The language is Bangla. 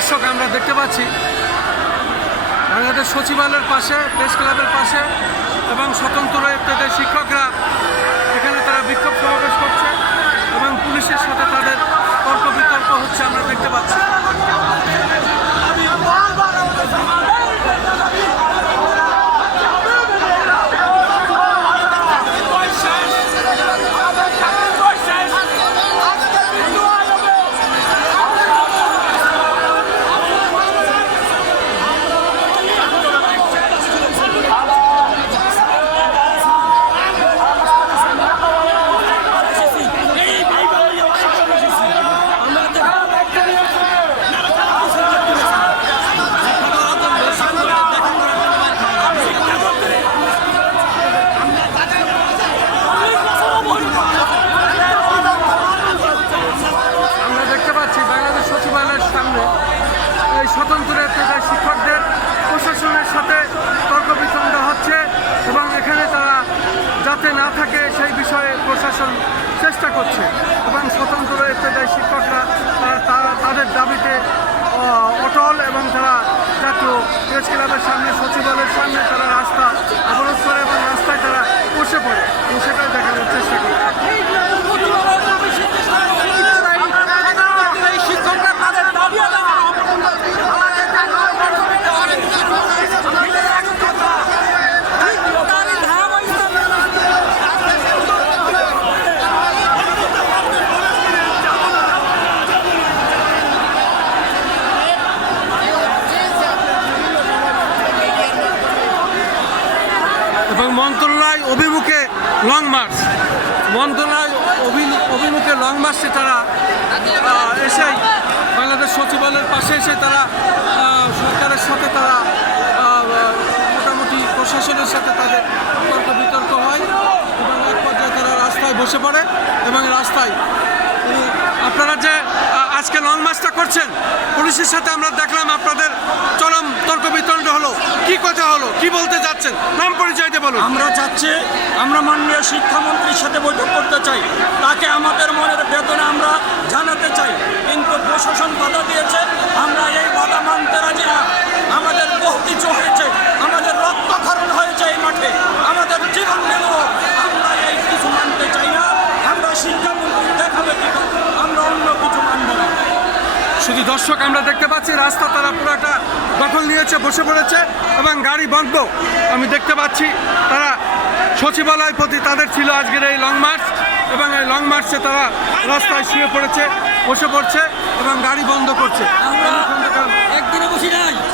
দর্শক আমরা দেখতে পাচ্ছি বাংলাদেশ সচিবালয়ের পাশে, প্রেস ক্লাবের পাশে এবং স্বতন্ত্র ইত্যাদি শিক্ষকরা এখানে তারা বিক্ষোভ সমাবেশ করছে এবং পুলিশের সাথে তাদের তর্ক বিতর্ক হচ্ছে আমরা দেখতে পাচ্ছি। স্বতন্ত্র শিক্ষকদের প্রশাসনের সাথে তর্ক বিতর্ক হচ্ছে এবং এখানে তারা যাতে না থাকে সেই বিষয়ে প্রশাসন চেষ্টা করছে এবং স্বতন্ত্র ইত্যাদি শিক্ষকরা তাদের দাবিতে অটল এবং তারা জাতীয় প্রেস ক্লাবের সামনে, সচিবালয়ের সামনে তারা রাস্তা অবরোধ করে এবং রাস্তায় তারা বসে পড়ে এবং সেটাই দেখানোর চেষ্টা করে। এবং মন্ত্রণালয় অভিমুখে লং মার্চ, মন্ত্রণালয় অভিমুখে লং মার্চে তারা এসেই বাংলাদেশ সচিবালয়ের পাশে এসে তারা সরকারের সাথে তারা মোটামুটি প্রশাসনের সাথে তাদের তর্ক বিতর্ক হয় এবং এক পর্যায়ে তারা রাস্তায় বসে পড়ে এবং রাস্তায় আপনারা যে আজকে লং মার্চটা করছেন পুলিশের সাথে আমরা দেখলাম আপনাদের চরম তর্ক বিতর্ক হলো, কি কথা হলো, কি বলতে যাচ্ছেন, নাম পরিচয় দিয়ে বলুন। আমরা চাচ্ছি, আমরা মাননীয় শিক্ষামন্ত্রীর সাথে বৈঠক করতে চাই, তাকে আমাদের মনের বেদনা আমরা জানাতে চাই, কিন্তু প্রশাসন বাধা দিয়েছে। আমরা এই বাধা মানতে রাজি না। আমাদের বহু কিছু হয়েছে, আমাদের রক্তক্ষরণ হয়েছে এই মাঠে, আমাদের জীবন গেল, আমরা এই কিছু মানতে চাই না। আমরা শিক্ষামন্ত্রী দেখাবে কিন্তু আমরা অন্য কিছু মানব না। শুধু দর্শক আমরা দেখতে পাচ্ছি রাস্তা তারা পুরোটা দখল নিয়েছে, বসে পড়েছে এবং গাড়ি বন্ধ। আমি দেখতে পাচ্ছি তারা সচিবালয় প্রতি তাদের ছিল আজকের এই লং মার্চ এবং এই লং মার্চে তারা রাস্তায় শুয়ে পড়েছে, বসে পড়ছে এবং গাড়ি বন্ধ করছে। আমরা একদিনে বসি নাই,